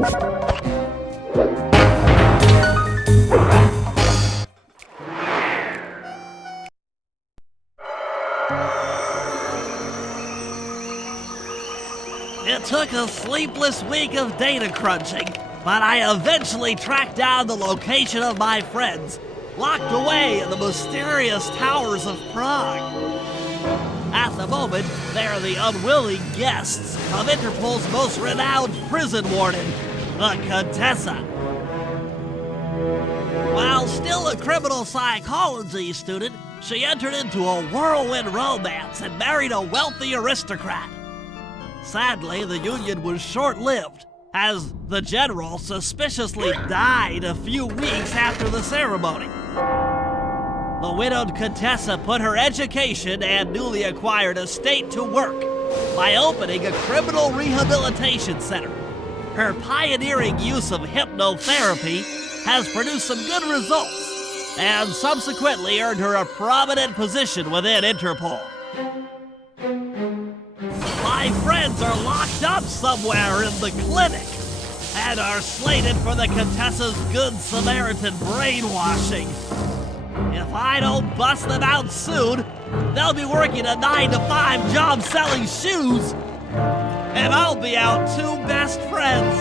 It took a sleepless week of data crunching, but I eventually tracked down the location of my friends, locked away in the mysterious towers of Prague. At the moment, they are the unwilling guests of Interpol's most renowned prison warden, To Contessa. While still a criminal psychology student, she entered into a whirlwind romance and married a wealthy aristocrat. Sadly, the union was short-lived, as the general suspiciously died a few weeks after the ceremony. The widowed Contessa put her education and newly acquired estate to work by opening a criminal rehabilitation center. Her pioneering use of hypnotherapy has produced some good results, and subsequently earned her a prominent position within Interpol. My friends are locked up somewhere in the clinic and are slated for the Contessa's Good Samaritan brainwashing. If I don't bust them out soon, they'll be working a 9-to-5 job selling shoes, and I'll be out two best friends.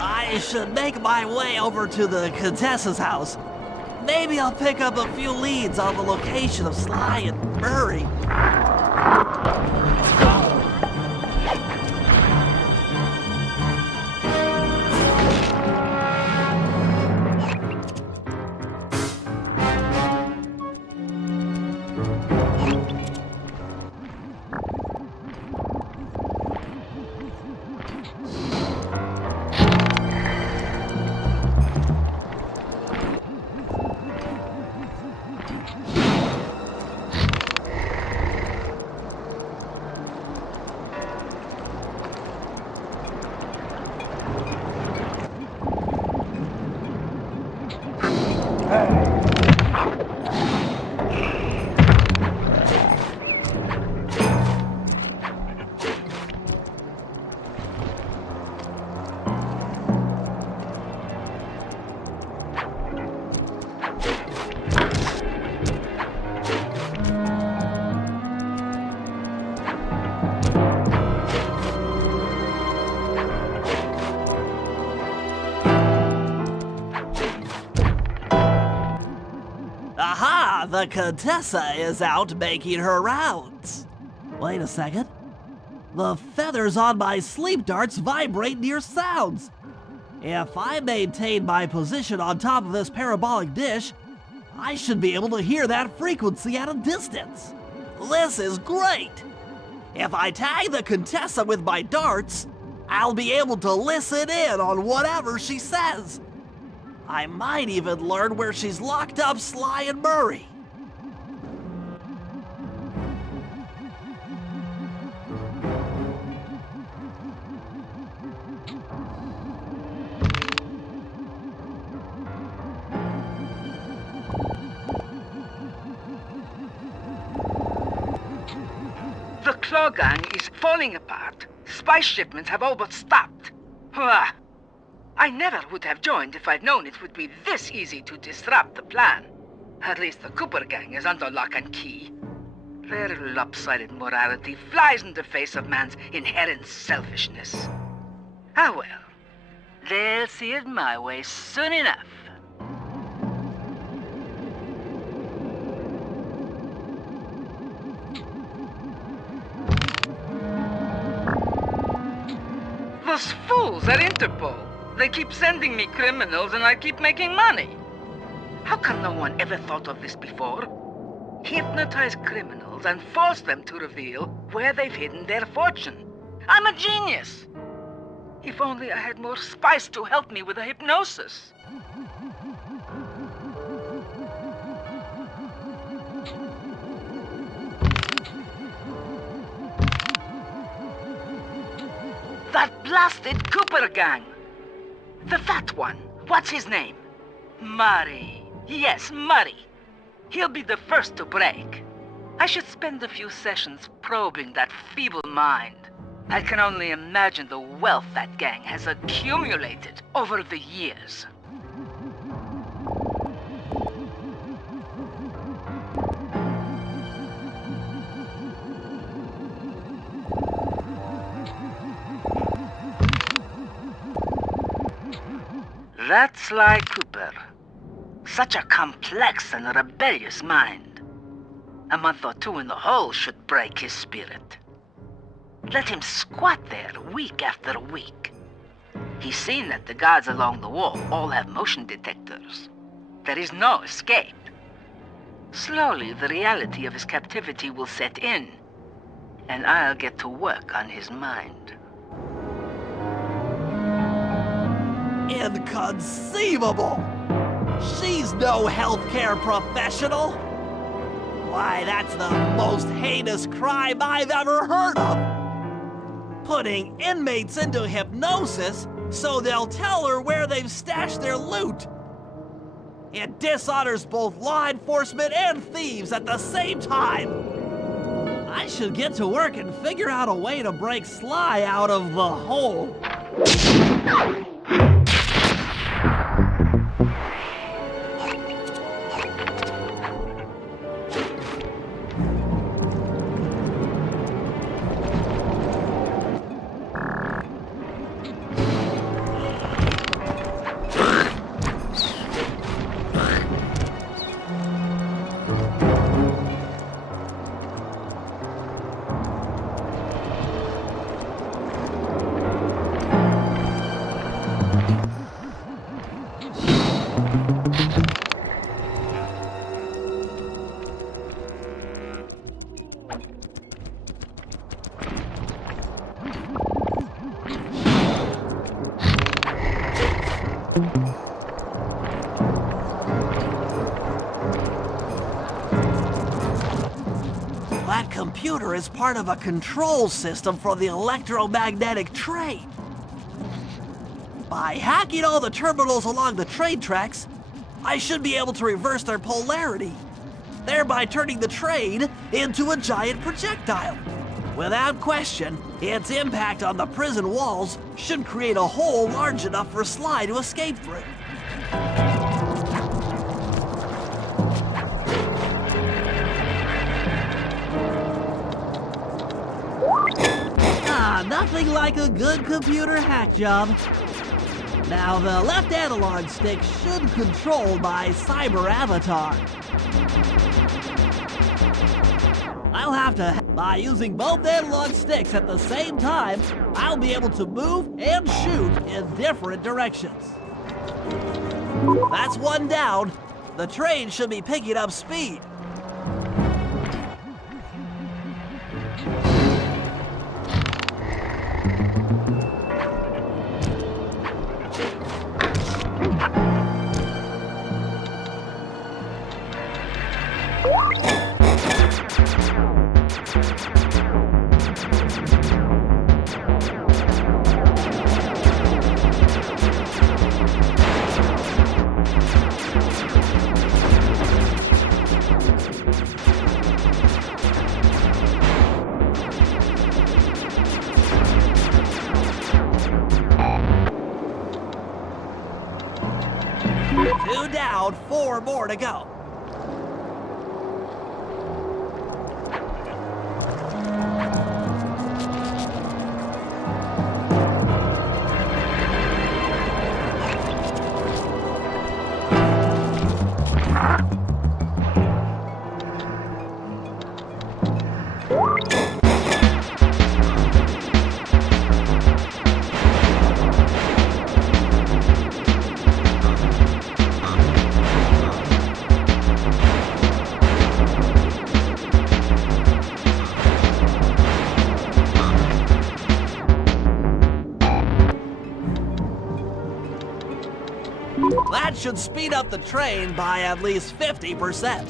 I should make my way over to the Contessa's house. Maybe I'll pick up a few leads on the location of Sly and Murray. Aha! The Contessa is out making her rounds. Wait a second. The feathers on my sleep darts vibrate near sounds. If I maintain my position on top of this parabolic dish, I should be able to hear that frequency at a distance. This is great! If I tag the Contessa with my darts, I'll be able to listen in on whatever she says. I might even learn where she's locked up Sly and Murray. The Claw Gang is falling apart. Spice shipments have all but stopped. Hurrah! I never would have joined if I'd known it would be this easy to disrupt the plan. At least the Cooper Gang is under lock and key. Their lopsided morality flies in the face of man's inherent selfishness. Ah well, they'll see it my way soon enough. Those fools at Interpol. They keep sending me criminals and I keep making money. How come no one ever thought of this before? Hypnotize criminals and force them to reveal where they've hidden their fortune. I'm a genius. If only I had more spice to help me with the hypnosis. blasted Cooper gang. The fat one. What's his name? Murray. Yes, Murray. He'll be the first to break. I should spend a few sessions probing that feeble mind. I can only imagine the wealth that gang has accumulated over the years. That's Sly Cooper. Such a complex and rebellious mind. A month or two in the hole should break his spirit. Let him squat there week after week. He's seen that the guards along the wall all have motion detectors. There is no escape. Slowly, the reality of his captivity will set in, and I'll get to work on his mind. Inconceivable! She's no healthcare professional! Why, that's the most heinous crime I've ever heard of! Putting inmates into hypnosis so they'll tell her where they've stashed their loot! It dishonors both law enforcement and thieves at the same time! I should get to work and figure out a way to break Sly out of the hole. That computer is part of a control system for the electromagnetic train. By hacking all the terminals along the train tracks, I should be able to reverse their polarity, thereby turning the train into a giant projectile. Without question, its impact on the prison walls should create a hole large enough for Sly to escape through. Nothing like a good computer hack job. Now, the left analog stick should control my cyber avatar. I'll have to... By using both analog sticks at the same time, I'll be able to move and shoot in different directions. That's one down. The train should be picking up speed. Two down, 4 more to go. That should speed up the train by at least 50%.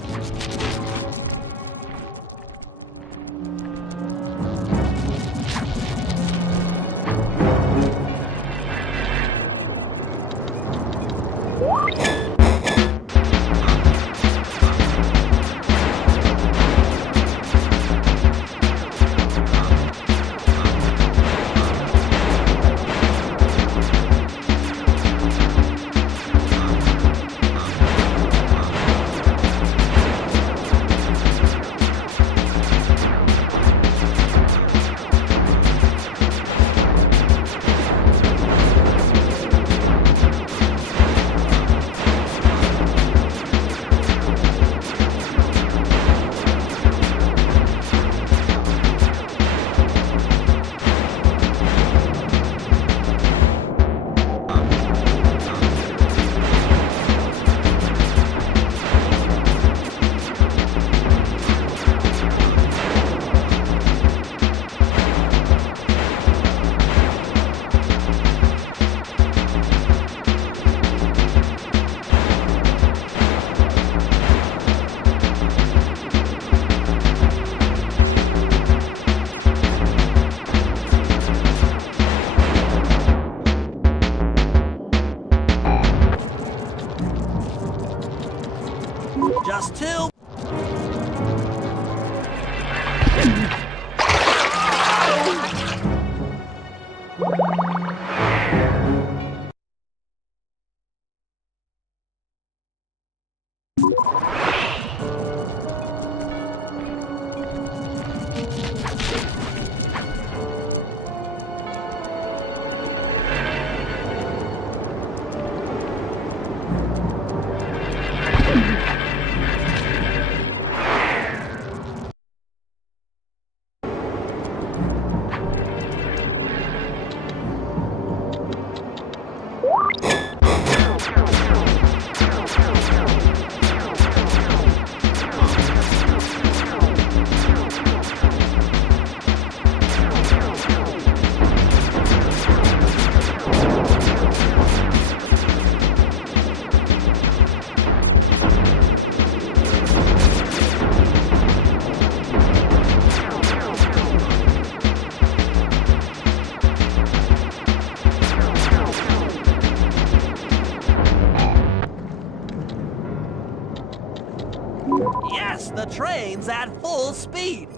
Yes, the train's at full speed.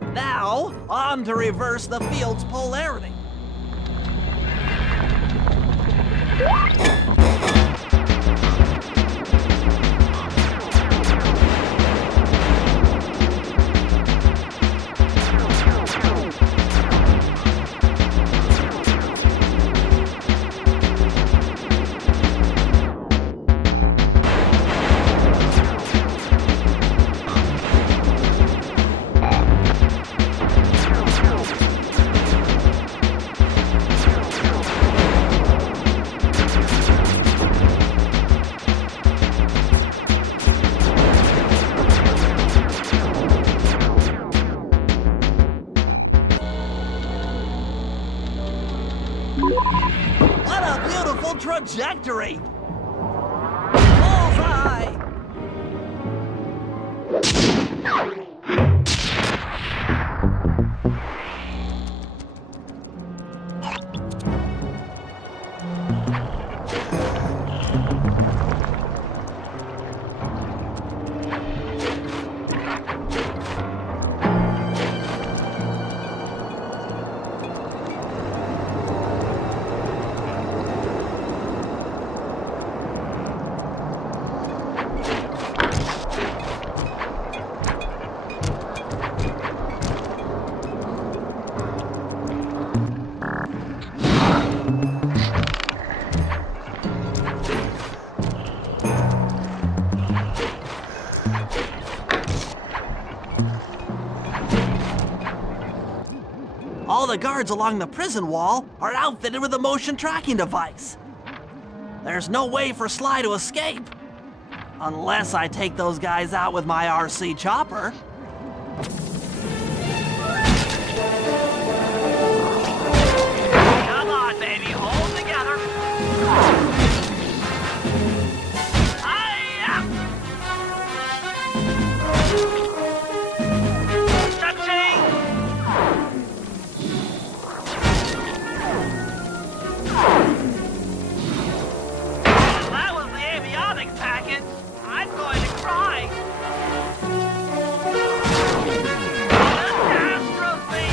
Now, on to reverse the field's polarity. What a beautiful trajectory! Bullseye! All the guards along the prison wall are outfitted with a motion tracking device. There's no way for Sly to escape. Unless I take those guys out with my RC chopper. Come on, baby, hold together. That was the avionics package. I'm going to cry. Catastrophe!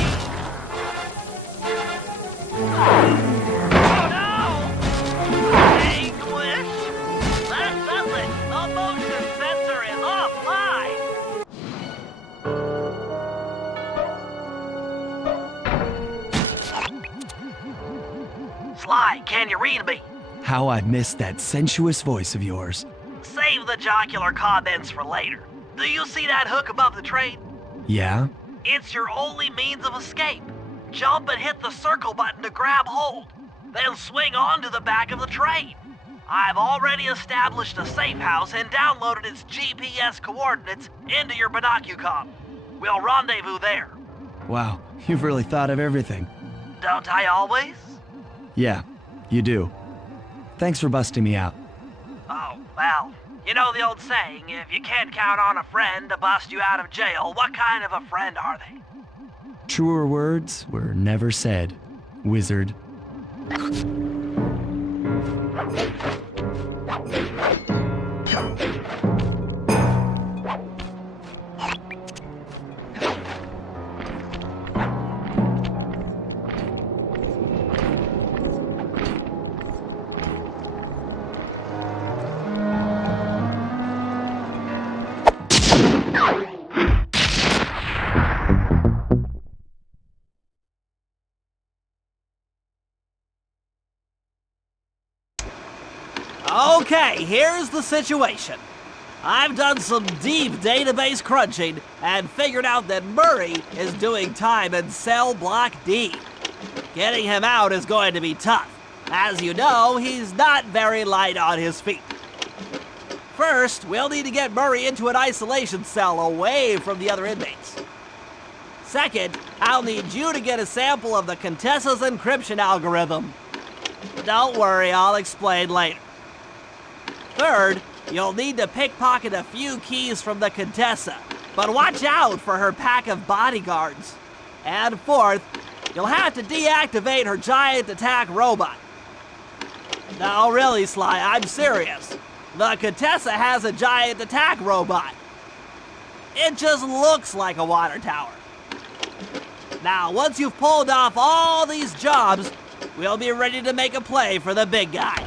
Oh no! Anguish! That does it! The motion sensor is offline! Sly, can you read me? How I missed that sensuous voice of yours. Save the jocular comments for later. Do you see that hook above the train? Yeah? It's your only means of escape. Jump and hit the circle button to grab hold. Then swing onto the back of the train. I've already established a safe house and downloaded its GPS coordinates into your binocucom. We'll rendezvous there. Wow, you've really thought of everything. Don't I always? Yeah, you do. Thanks for busting me out. Oh, well, you know the old saying, if you can't count on a friend to bust you out of jail, what kind of a friend are they? Truer words were never said, wizard. Okay, here's the situation. I've done some deep database crunching and figured out that Murray is doing time in cell block D. Getting him out is going to be tough. As you know, he's not very light on his feet. First, we'll need to get Murray into an isolation cell away from the other inmates. Second, I'll need you to get a sample of the Contessa's encryption algorithm. Don't worry, I'll explain later. Third, you'll need to pickpocket a few keys from the Contessa, but watch out for her pack of bodyguards. And fourth, you'll have to deactivate her giant attack robot. No, really, Sly, I'm serious. The Contessa has a giant attack robot. It just looks like a water tower. Now, once you've pulled off all these jobs, we'll be ready to make a play for the big guy.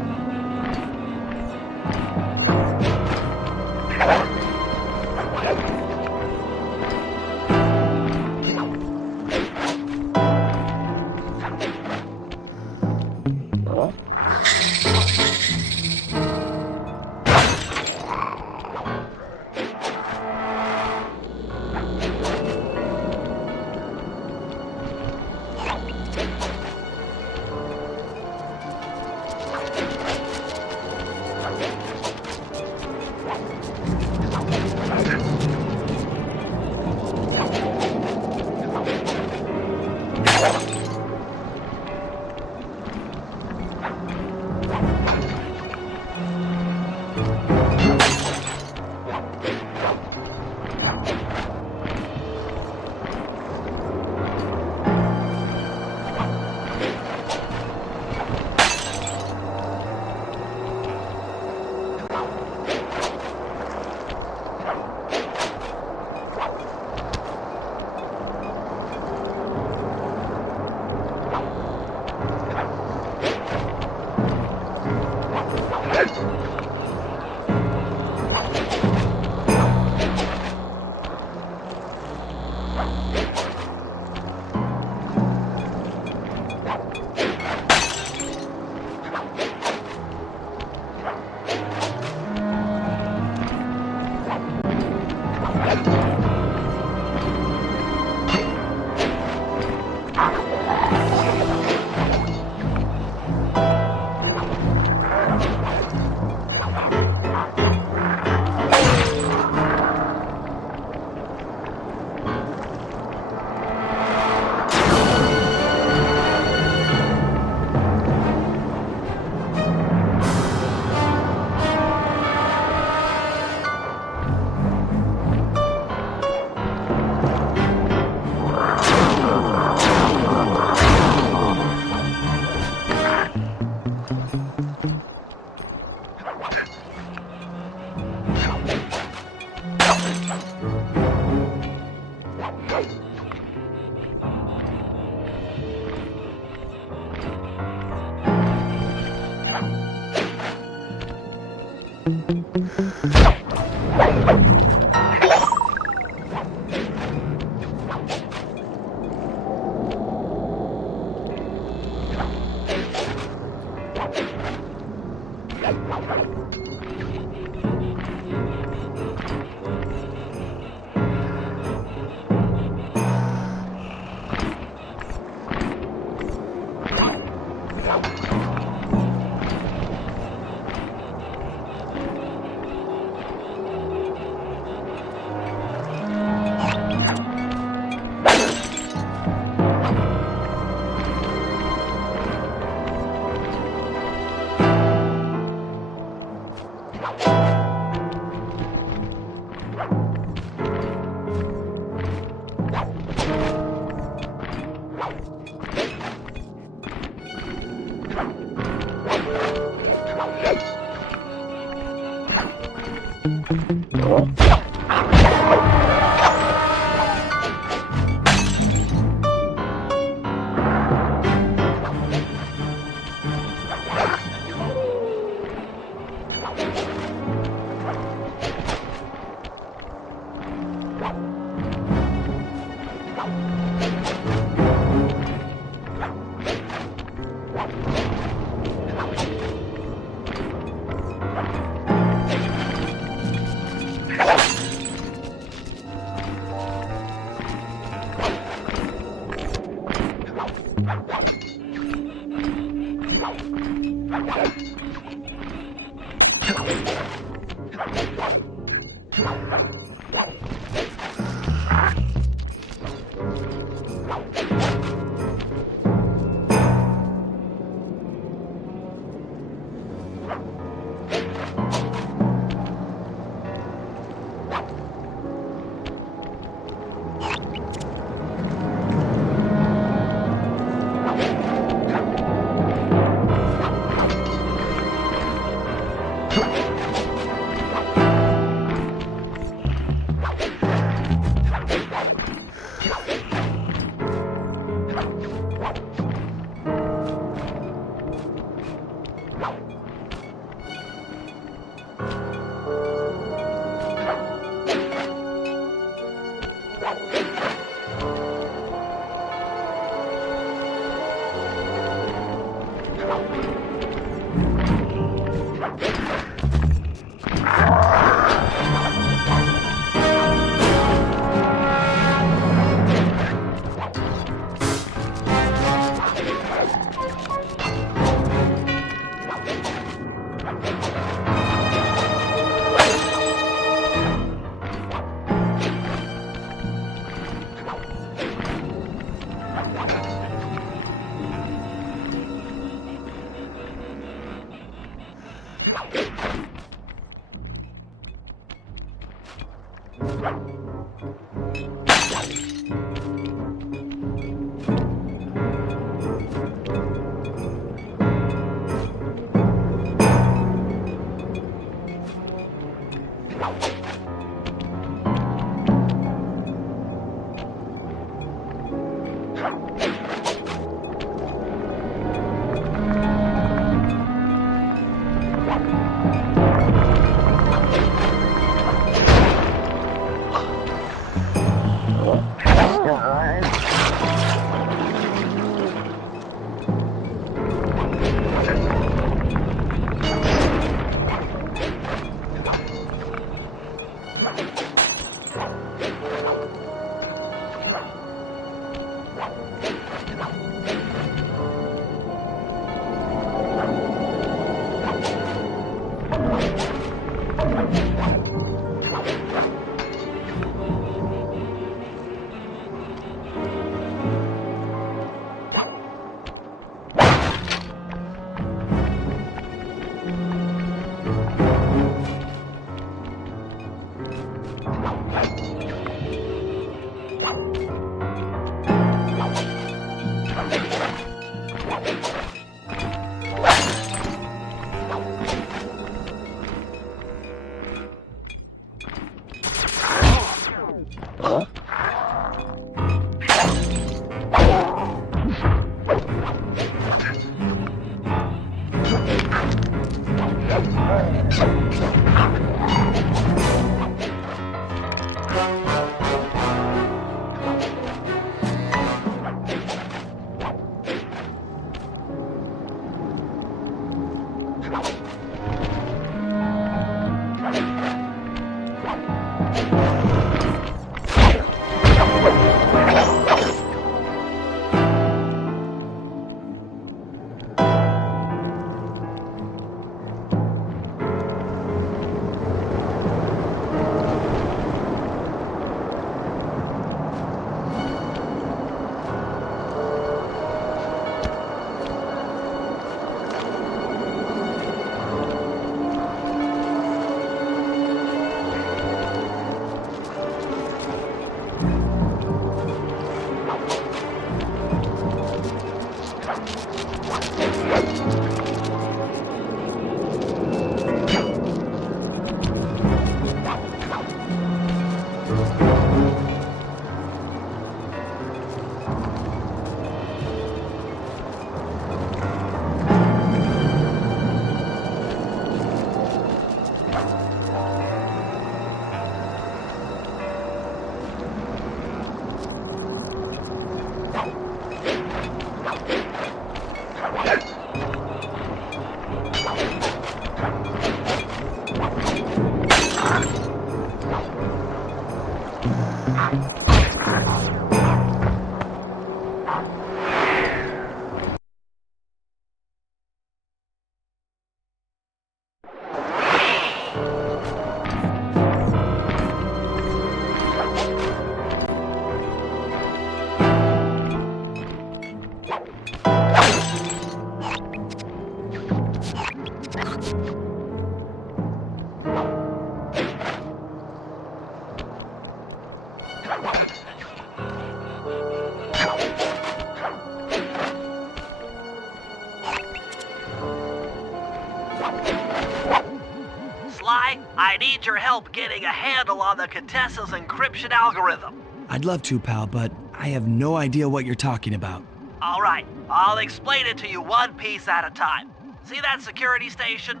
I need your help getting a handle on the Contessa's encryption algorithm. I'd love to, pal, but I have no idea what you're talking about. All right, I'll explain it to you one piece at a time. See that security station?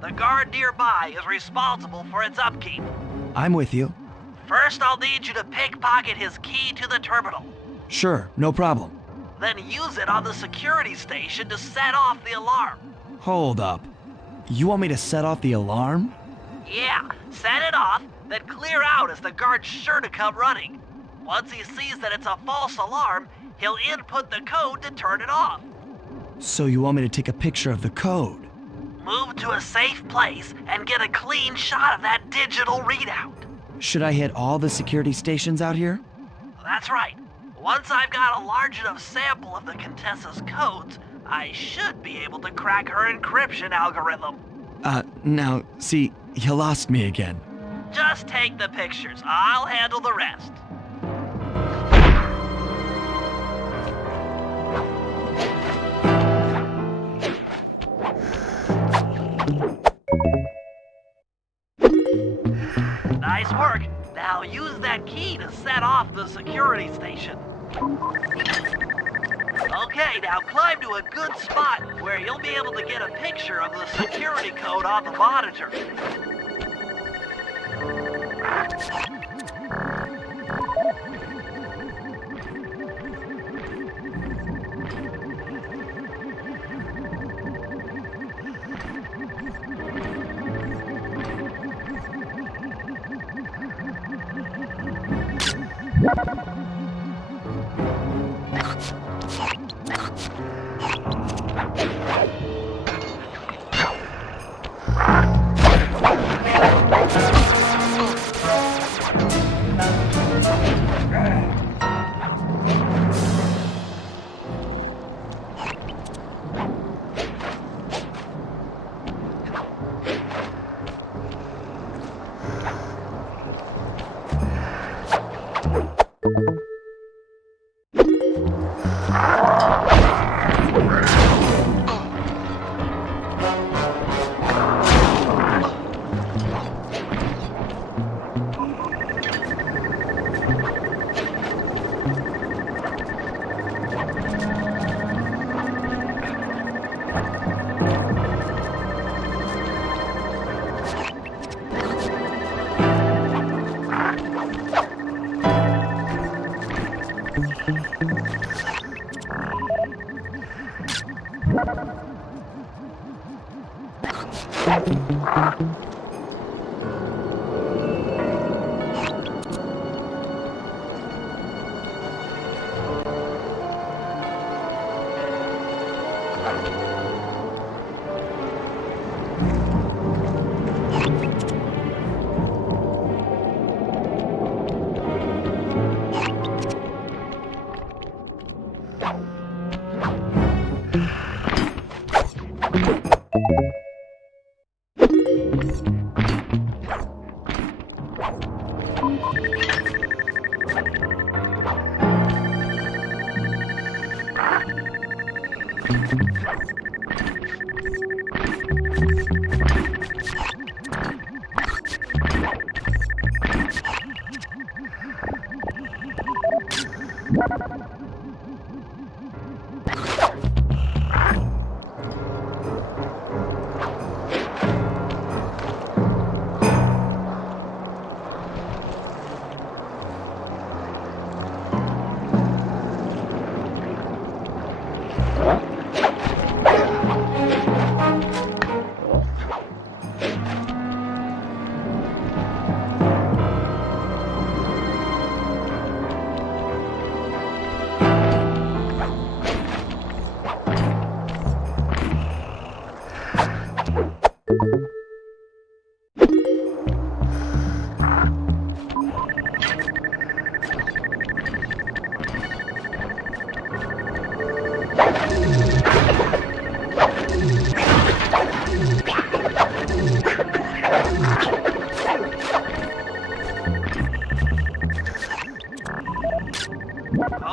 The guard nearby is responsible for its upkeep. I'm with you. First, I'll need you to pickpocket his key to the terminal. Sure, no problem. Then use it on the security station to set off the alarm. Hold up. You want me to set off the alarm? Yeah, set it off, then clear out as the guard's sure to come running. Once he sees that it's a false alarm, he'll input the code to turn it off. So you want me to take a picture of the code? Move to a safe place and get a clean shot of that digital readout. Should I hit all the security stations out here? That's right. Once I've got a large enough sample of the Contessa's codes, I should be able to crack her encryption algorithm. Now, see, you lost me again. Just take the pictures. I'll handle the rest. Nice work. Now use that key to set off the security station. Okay, now climb to a good spot where you'll be able to get a picture of the security code on the monitor.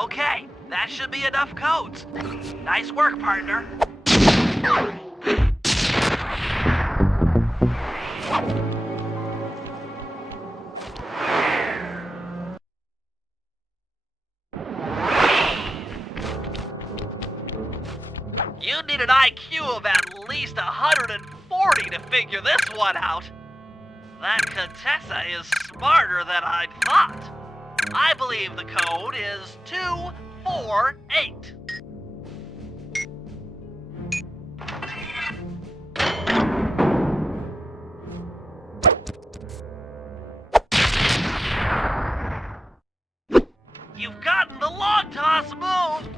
Okay, that should be enough codes. Nice work, partner. You need an IQ of at least 140 to figure this one out. That Contessa is smarter than I'd thought. I believe the code is 248. You've gotten the long toss move.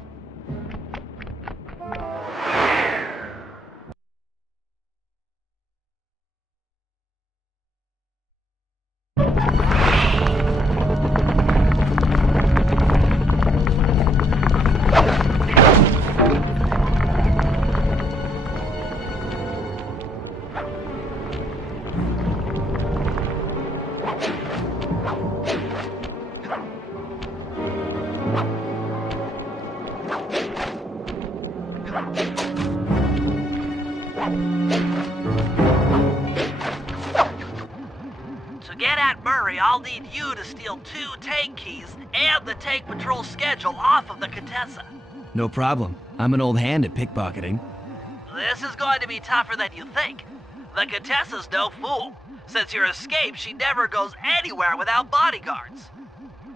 To get at Murray, I'll need you to steal 2 tank keys and the tank patrol schedule off of the Contessa. No problem. I'm an old hand at pickpocketing. This is going to be tougher than you think. The Contessa's no fool. Since your escape, she never goes anywhere without bodyguards.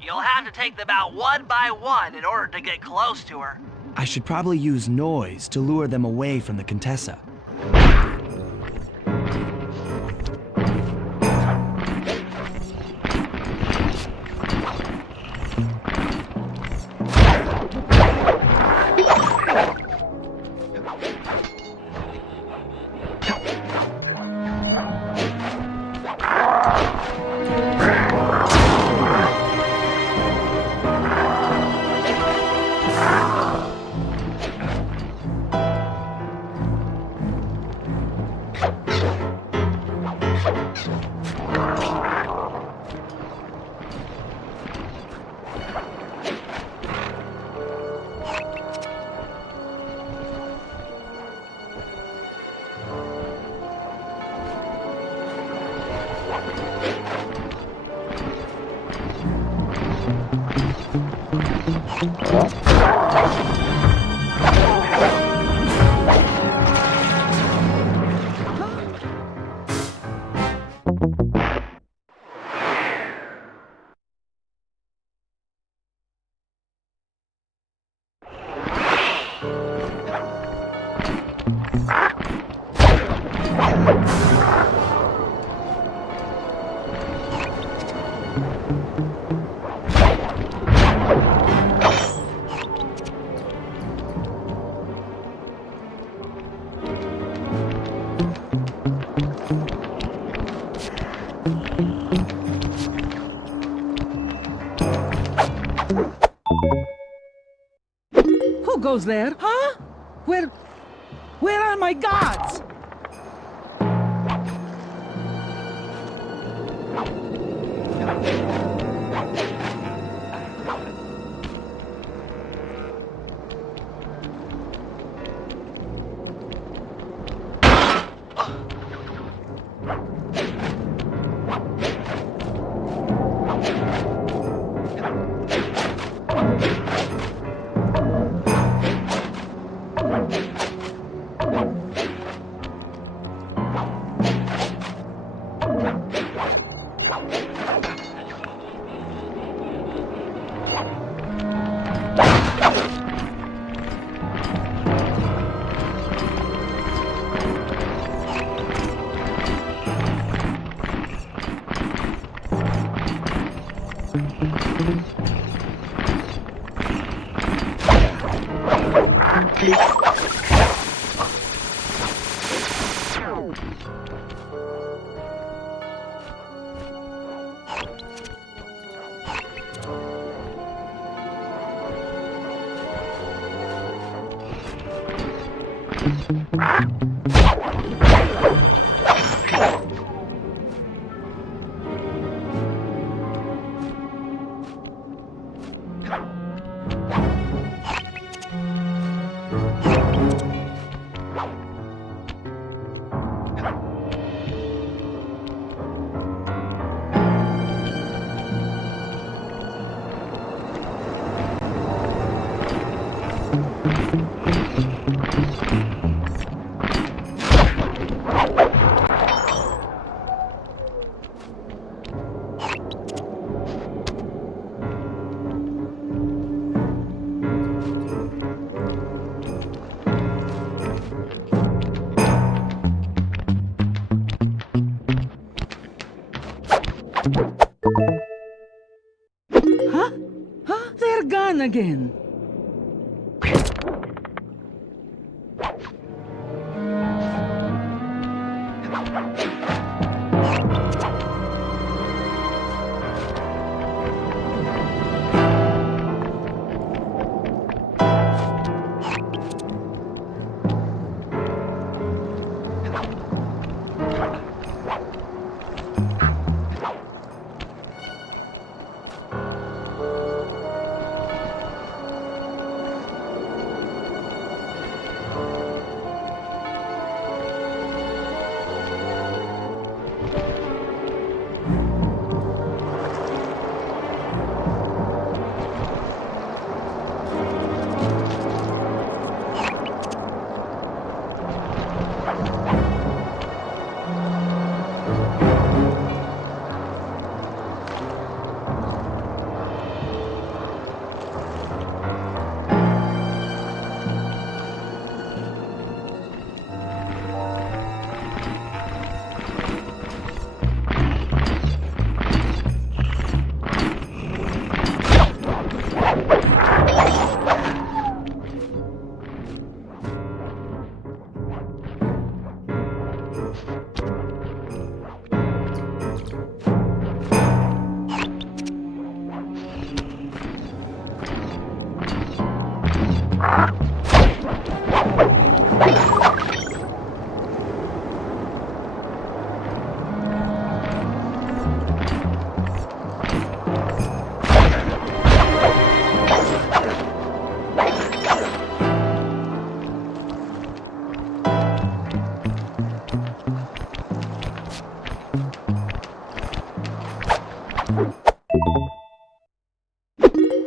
You'll have to take them out one by one in order to get close to her. I should probably use noise to lure them away from the Contessa. Who goes there? Huh? Where are my gods? Huh? They're gone again.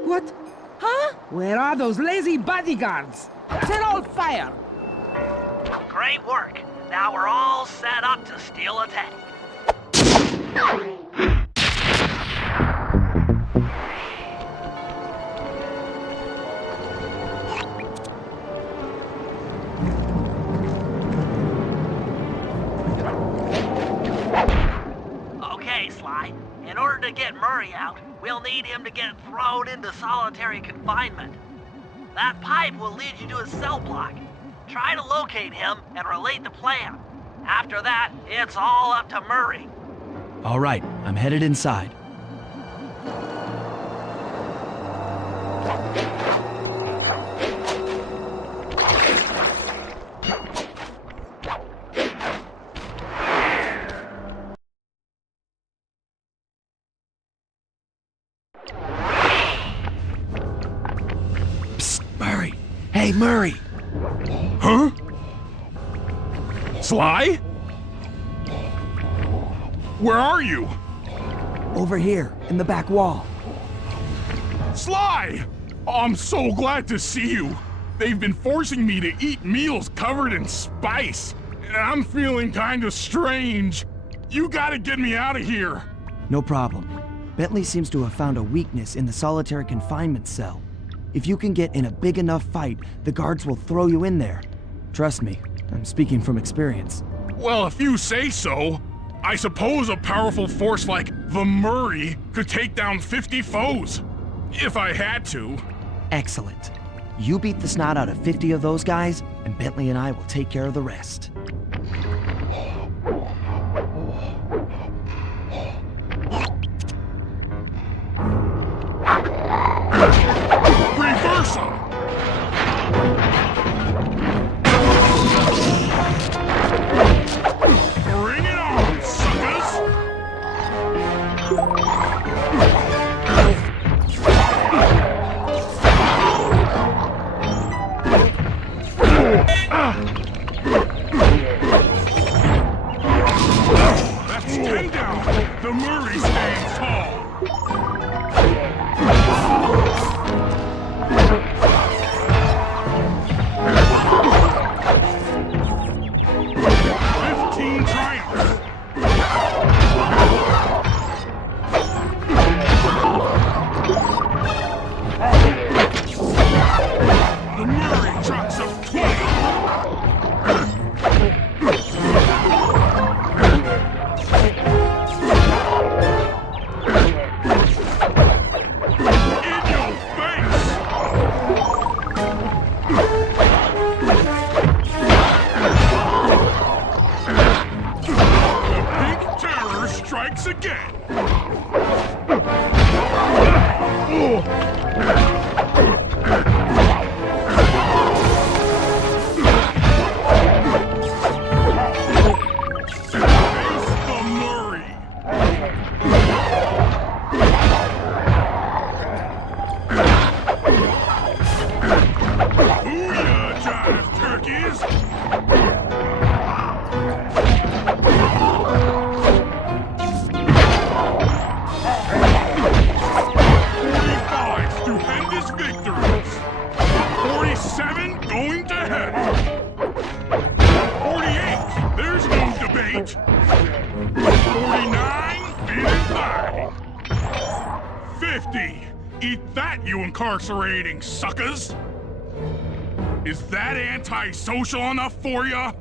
What? Huh? Where are those lazy bodyguards? Set all fire! Great work. Now we're all set up to steal a tank. Okay, Sly. In order to get Murray out, we'll need him to get thrown into solitary confinement. That pipe will lead you to his cell block. Try to locate him and relate the plan. After that, it's all up to Murray. All right, I'm headed inside. Psst, Murray. Hey, Murray. Huh? Sly? Where are you? Over here, in the back wall. Sly! I'm so glad to see you. They've been forcing me to eat meals covered in spice. And I'm feeling kind of strange. You gotta get me out of here. No problem. Bentley seems to have found a weakness in the solitary confinement cell. If you can get in a big enough fight, the guards will throw you in there. Trust me, I'm speaking from experience. Well, if you say so, I suppose a powerful force like the Murray could take down 50 foes. If I had to. Excellent. You beat the snot out of 50 of those guys, and Bentley and I will take care of the rest. Reversal! Bring it on, suckers! That's 10 down. The Murray stands tall. Incarcerating suckers! Is that anti-social enough for ya?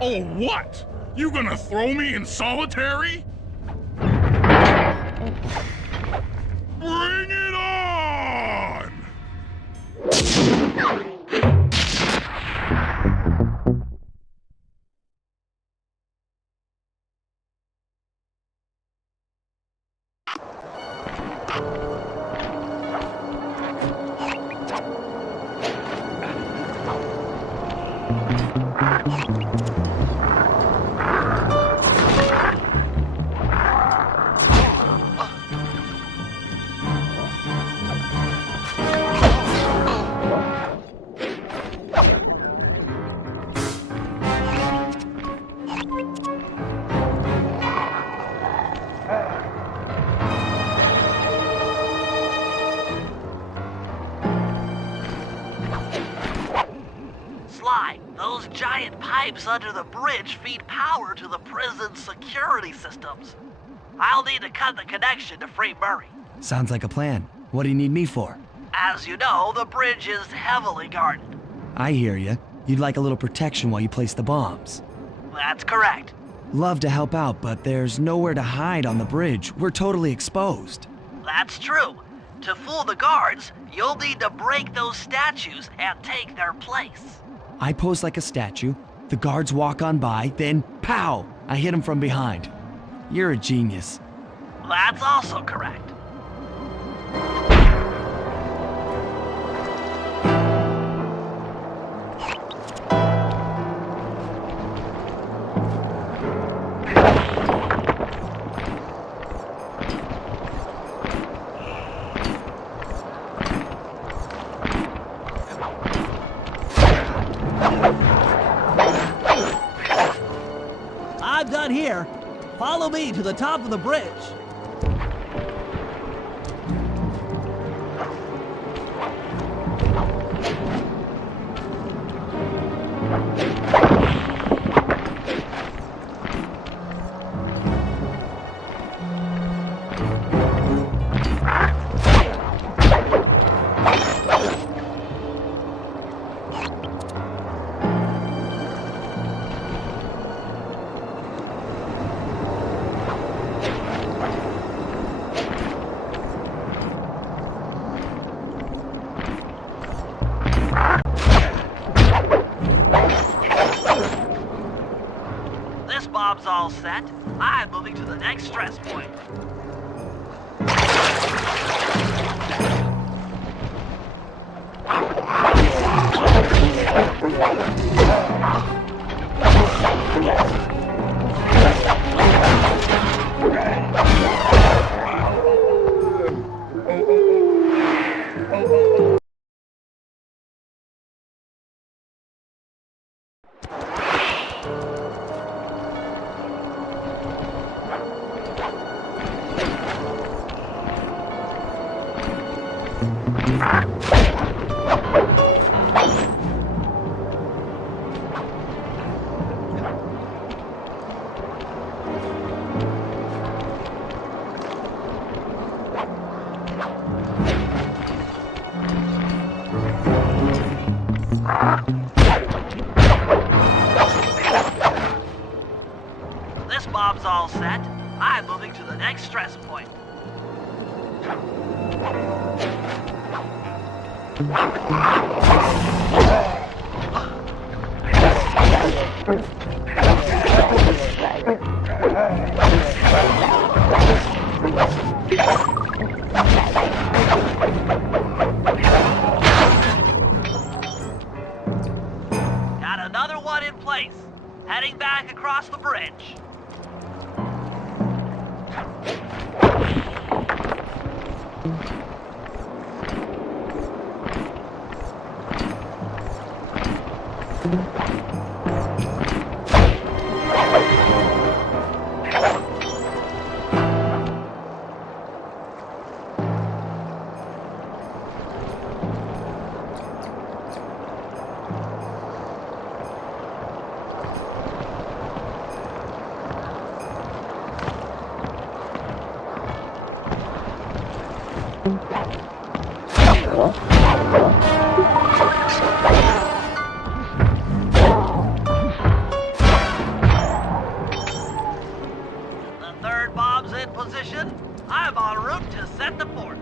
Oh, what? You gonna throw me in solitary? Bring it on! pipes under the bridge feed power to the prison's security systems. I'll need to cut the connection to free Murray. Sounds like a plan. What do you need me for? As you know, the bridge is heavily guarded. I hear you. You'd like a little protection while you place the bombs. That's correct. Love to help out, but there's nowhere to hide on the bridge. We're totally exposed. That's true. To fool the guards, you'll need to break those statues and take their place. I pose like a statue, the guards walk on by, then pow! I hit them from behind. You're a genius. That's also correct. I'm done here. Follow me to the top of the bridge. This bomb's all set. I'm moving to the next stress point. This bomb's all set. I'm moving to the next stress point. Got another one in place. Heading back across the bridge. The third bomb's in position. I'm en route to set the fourth.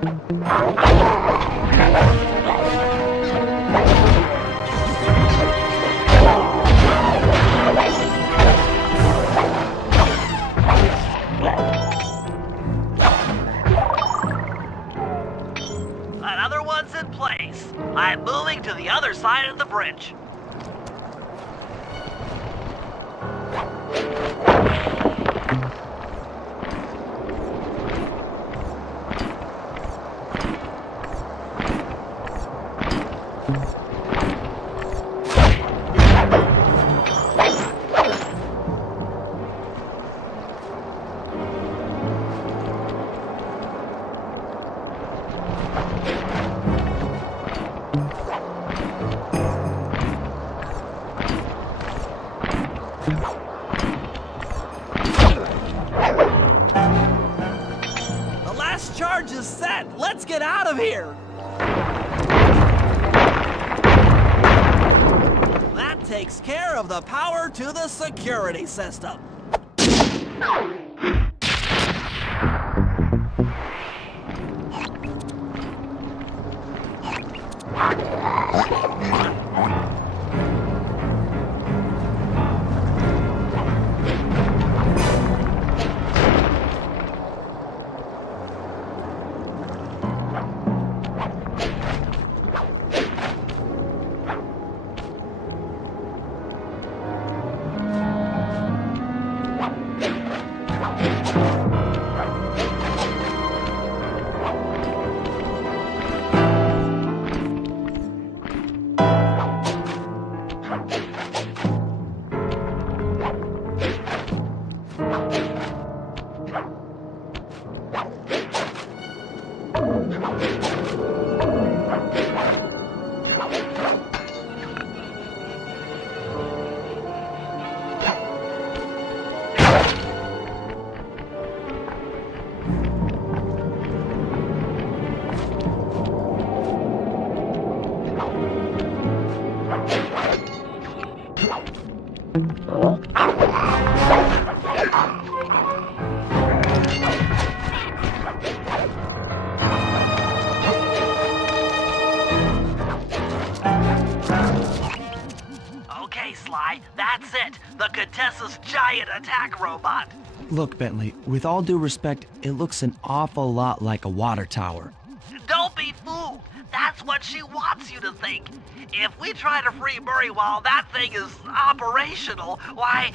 Another one's in place. I'm moving to the other side of the bridge. The last charge is set. Let's get out of here. That takes care of the power to the security system. Okay, Sly, that's it. The Contessa's giant attack robot. Look, Bentley, with all due respect, it looks an awful lot like a water tower. Don't be fooled. That's what she wants you to think. If we try to free Murray while that thing is operational, why...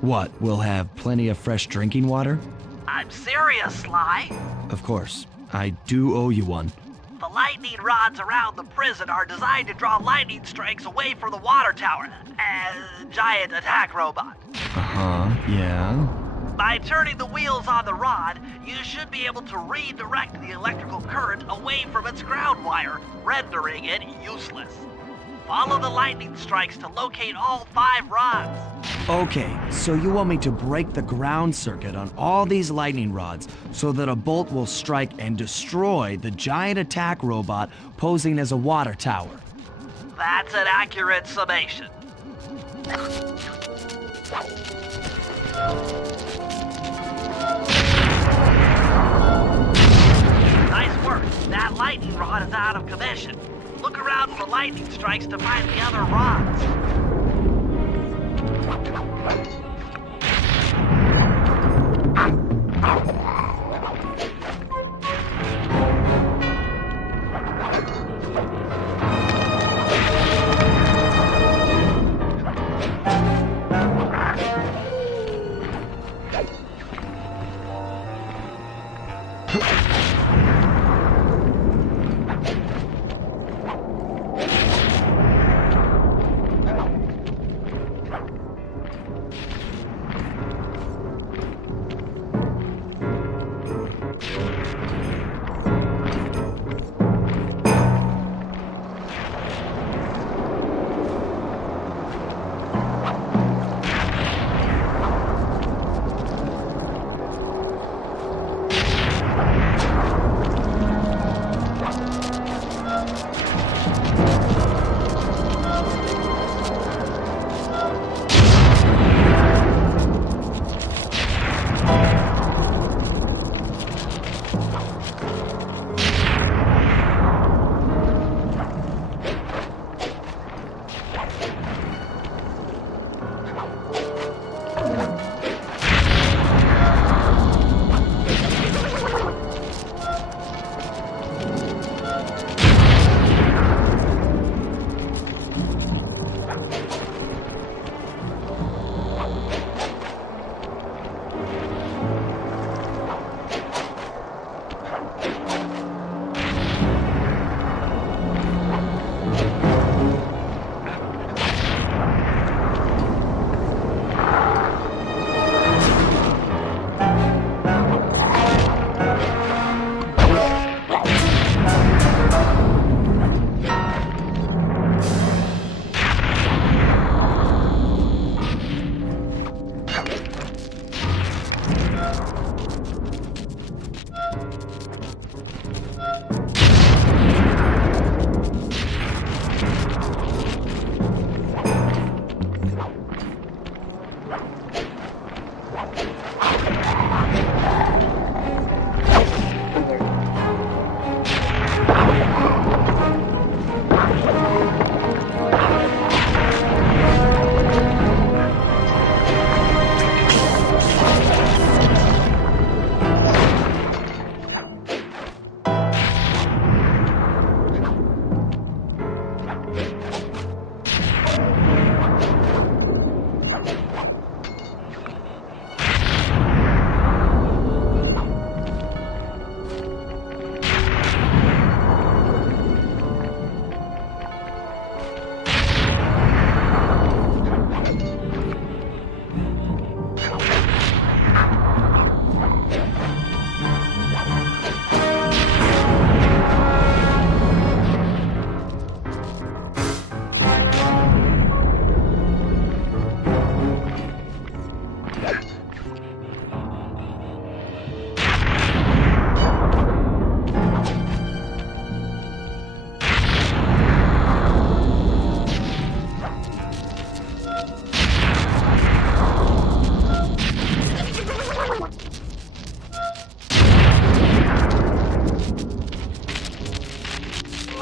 What, we'll have plenty of fresh drinking water? I'm serious, Sly. Of course. I do owe you one. The lightning rods around the prison are designed to draw lightning strikes away from the water tower. Giant attack robot. Uh-huh, yeah. By turning the wheels on the rod, you should be able to redirect the electrical current away from its ground wire, rendering it useless. Follow the lightning strikes to locate all 5 rods. Okay, so you want me to break the ground circuit on all these lightning rods so that a bolt will strike and destroy the giant attack robot posing as a water tower. That's an accurate summation. Nice work. That lightning rod is out of commission. Look around for lightning strikes to find the other rods.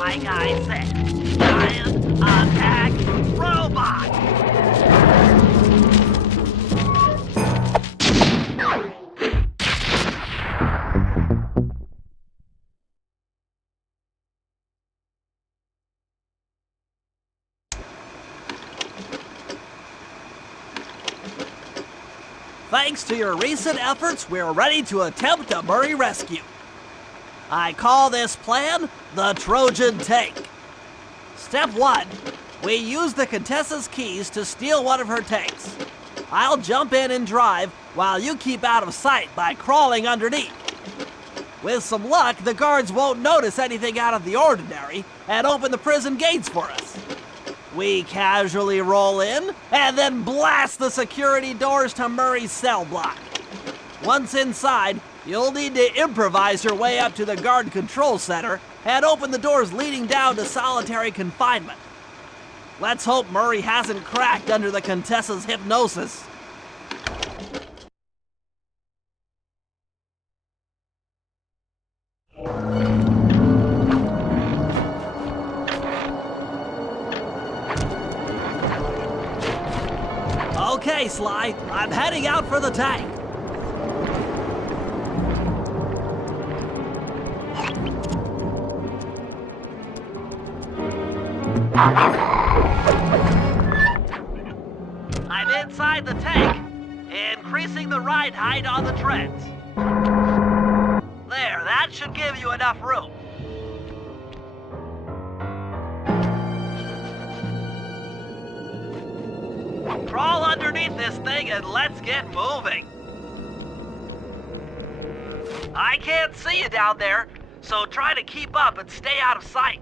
like I said, giant attack robot! Thanks to your recent efforts, we're ready to attempt a Murray rescue. I call this plan the Trojan Tank. Step 1. We use the Contessa's keys to steal one of her tanks. I'll jump in and drive while you keep out of sight by crawling underneath. With some luck, the guards won't notice anything out of the ordinary and open the prison gates for us. We casually roll in and then blast the security doors to Murray's cell block. Once inside, you'll need to improvise your way up to the guard control center and open the doors leading down to solitary confinement. Let's hope Murray hasn't cracked under the Contessa's hypnosis. Okay, Sly, I'm heading out for the tank. I'm inside the tank, increasing the ride height on the treads. There, that should give you enough room. Crawl underneath this thing and let's get moving. I can't see you down there, so try to keep up and stay out of sight.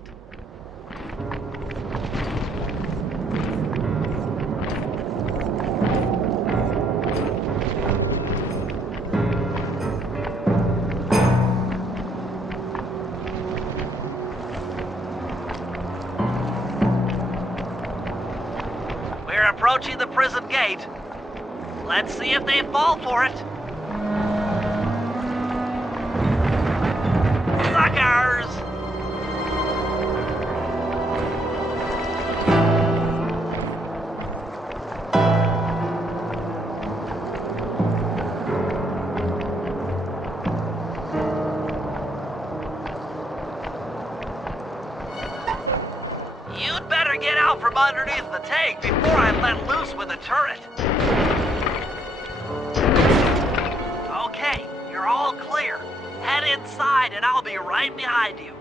Approaching the prison gate. Let's see if they fall for it. Suckers! You'd better get out from underneath the tank before I let loose with the turret. Okay, you're all clear. Head inside and I'll be right behind you.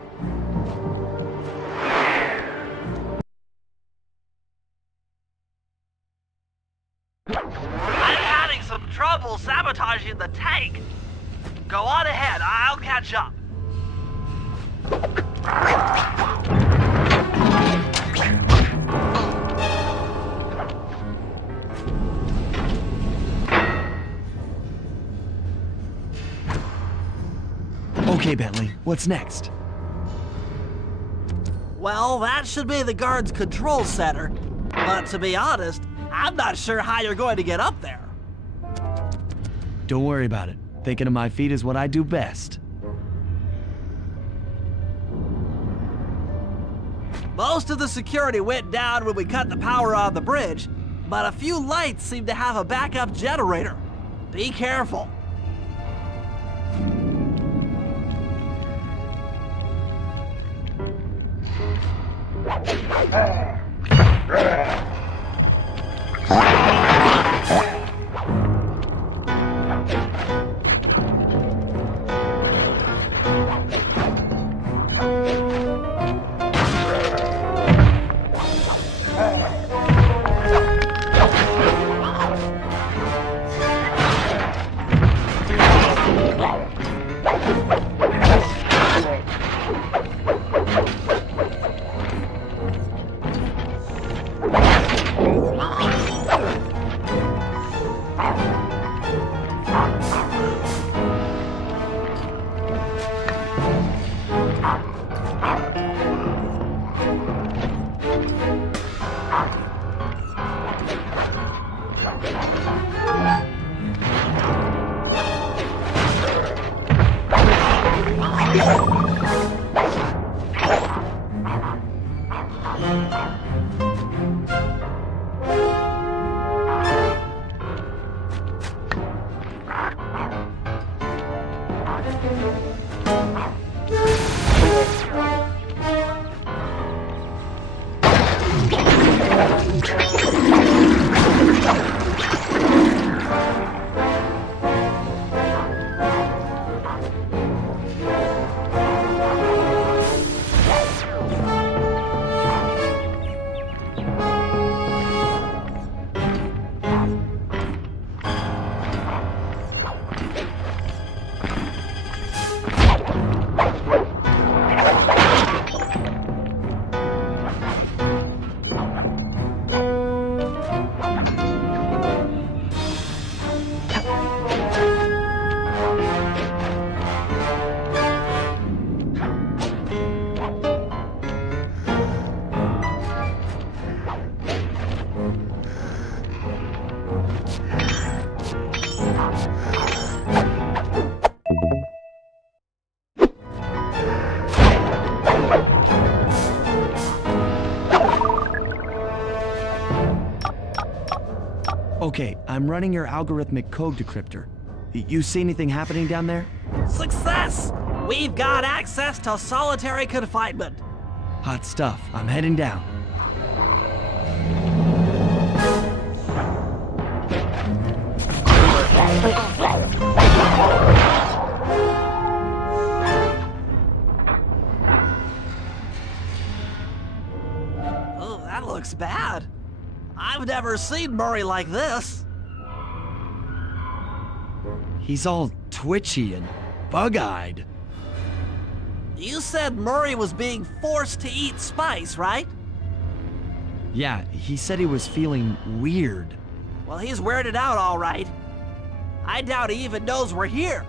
I'm having some trouble sabotaging the tank. Go on ahead, I'll catch up. Okay, Bentley, what's next? Well, that should be the guard's control center. But to be honest, I'm not sure how you're going to get up there. Don't worry about it. Thinking of my feet is what I do best. Most of the security went down when we cut the power on the bridge, but a few lights seem to have a backup generator. Be careful. Okay, I'm running your algorithmic code decryptor. You see anything happening down there? Success! We've got access to solitary confinement. Hot stuff. I'm heading down. Oh, that looks bad. I've never seen Murray like this. He's all twitchy and bug-eyed. You said Murray was being forced to eat spice, right? Yeah, he said he was feeling weird. Well, he's weirded out all right. I doubt he even knows we're here.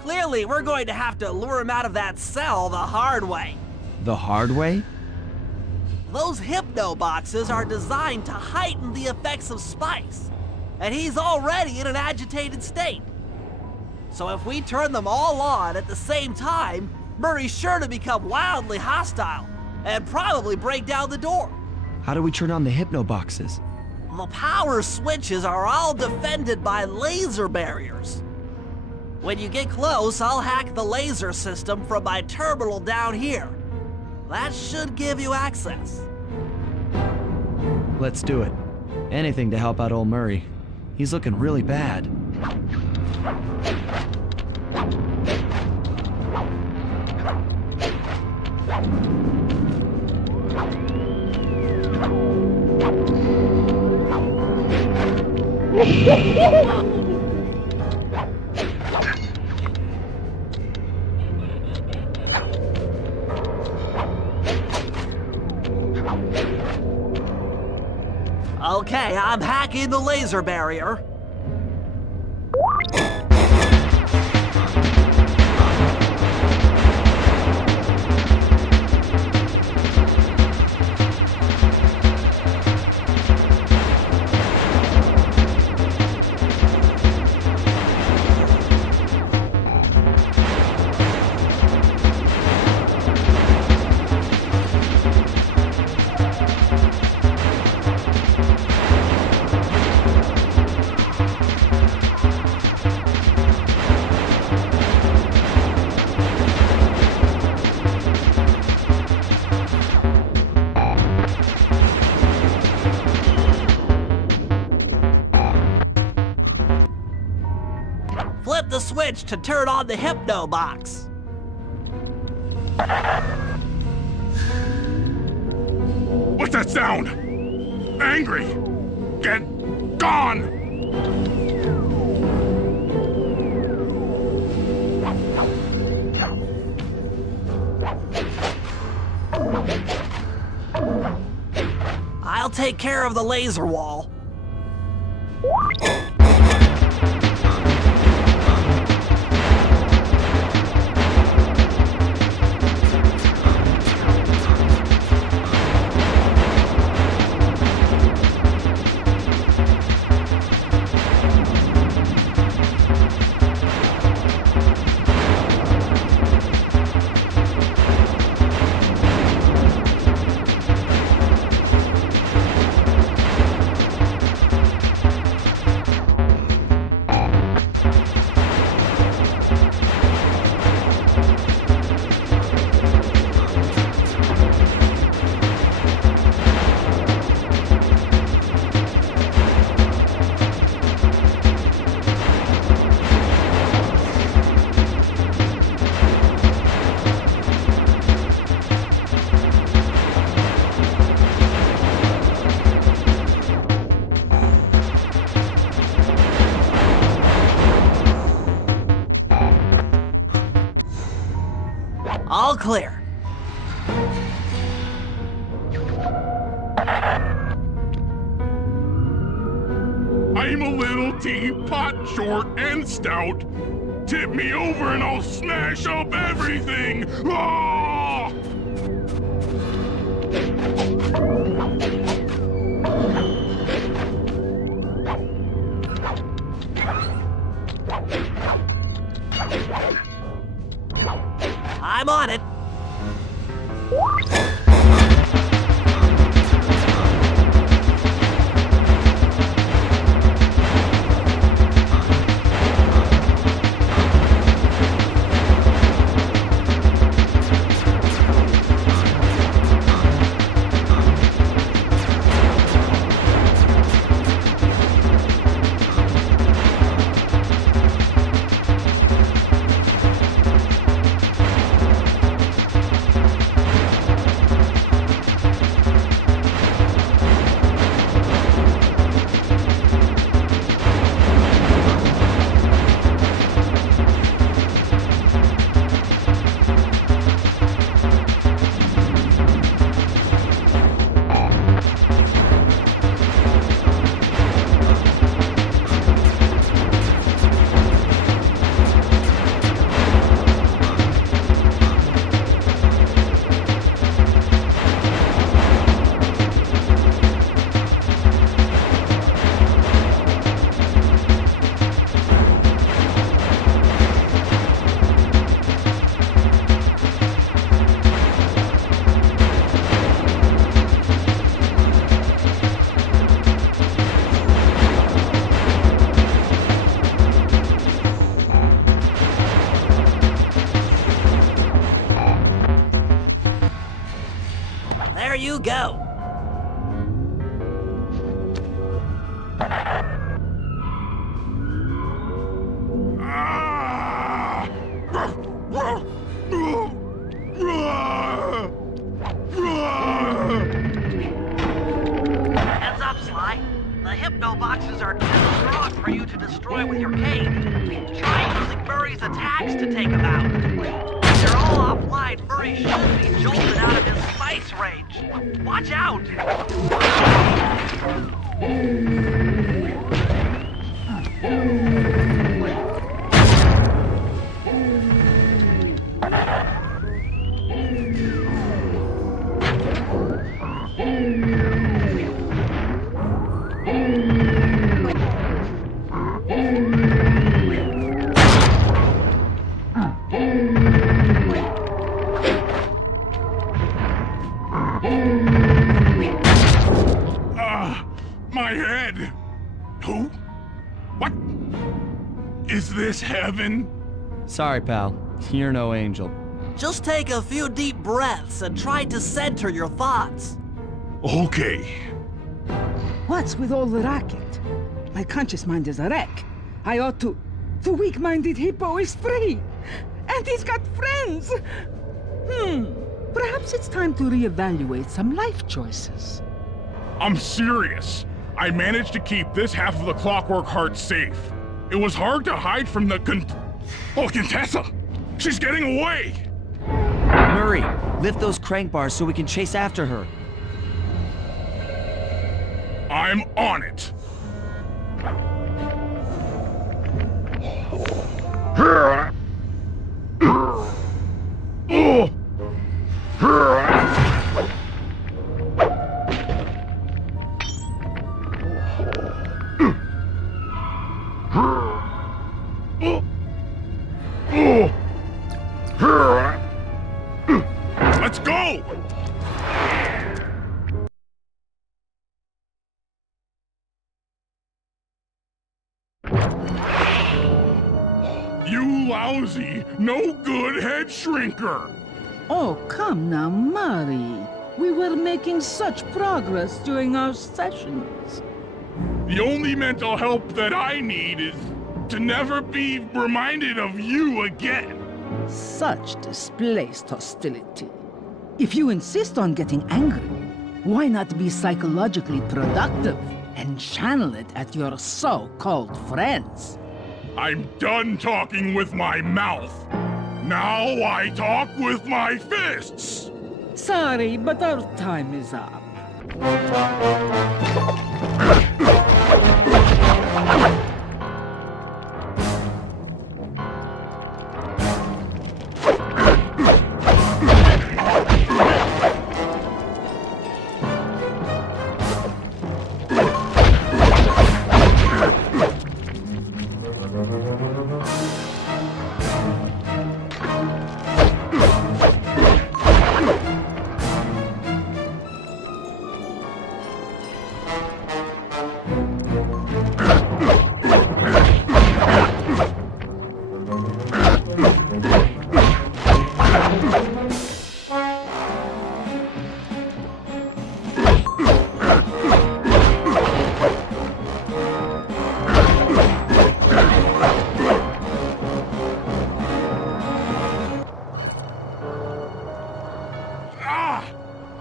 Clearly, we're going to have to lure him out of that cell the hard way. The hard way? Those hypno boxes are designed to heighten the effects of spice, and he's already in an agitated state. So if we turn them all on at the same time, Murray's sure to become wildly hostile and probably break down the door. How do we turn on the hypno boxes? The power switches are all defended by laser barriers. When you get close, I'll hack the laser system from my terminal down here. That should give you access. Let's do it. Anything to help out old Murray. He's looking really bad. Okay, I'm hacking the laser barrier. Flip the switch to turn on the hypno box. What's that sound? Angry! Get gone! I'll take care of the laser wall. All clear. I'm a little teapot, short and stout. Tip me over and I'll smash up everything! Ah! I'm on it. there you go. Heads up, Sly. The hypno boxes are too strong for you to destroy with your cane. Try using Murray's attacks to take them out. If they're all offline, Murray should be jolted out of his spice range. Watch out! My head! Who? What? Is this heaven? Sorry, pal. You're no angel. Just take a few deep breaths and try to center your thoughts. Okay. What's with all the racket? My conscious mind is a wreck. I ought to... The weak-minded hippo is free! And he's got friends! Perhaps it's time to reevaluate some life choices. I'm serious. I managed to keep this half of the Clockwork Heart safe. It was hard to hide from the Contessa! She's getting away! Murray, lift those crank bars so we can chase after her. I'm on it! Let's go! You lousy, no good head shrinker! Oh, come now, Murray. We were making such progress during our sessions. The only mental help that I need is to never be reminded of you again. Such displaced hostility. If you insist on getting angry, why not be psychologically productive and channel it at your so-called friends? I'm done talking with my mouth. Now I talk with my fists! Sorry, but our time is up.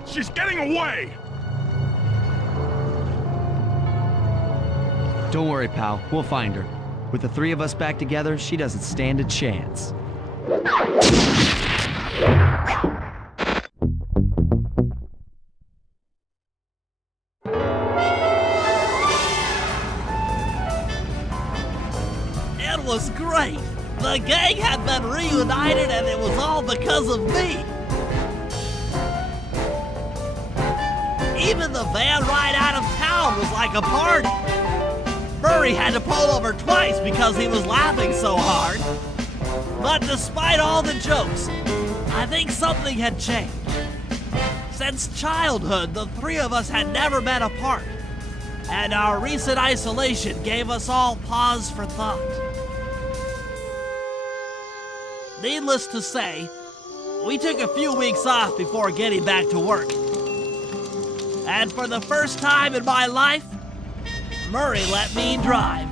She's getting away! Don't worry, pal. We'll find her. With the three of us back together, she doesn't stand a chance. It was great. The gang had been reunited and it was all because of me. Even the van ride out of town was like a party. Murray had to pull over twice because he was laughing so hard. But despite all the jokes, I think something had changed. Since childhood, the three of us had never been apart, and our recent isolation gave us all pause for thought. Needless to say, we took a few weeks off before getting back to work. And for the first time in my life, Murray let me drive.